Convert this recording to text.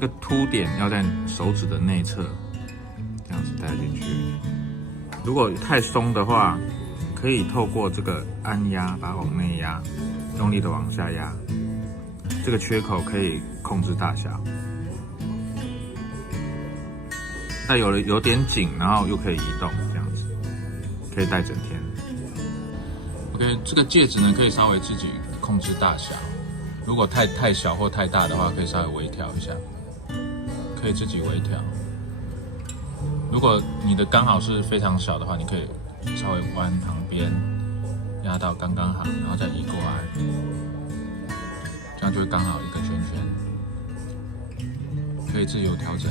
这个凸点要在手指的内侧，这样子带进去。如果太松的话，可以透过这个按压，把它往内压，用力的往下压。这个缺口可以控制大小。那有点紧，然后又可以移动，这样子，可以戴整天。OK， 这个戒指呢，可以稍微自己控制大小。如果太小或太大的话，可以稍微微调一下，可以自己微调。如果你的刚好是非常小的话，你可以稍微弯旁边，压到刚刚好，然后再移过来，这样就会刚好一个圈圈，可以自由调整。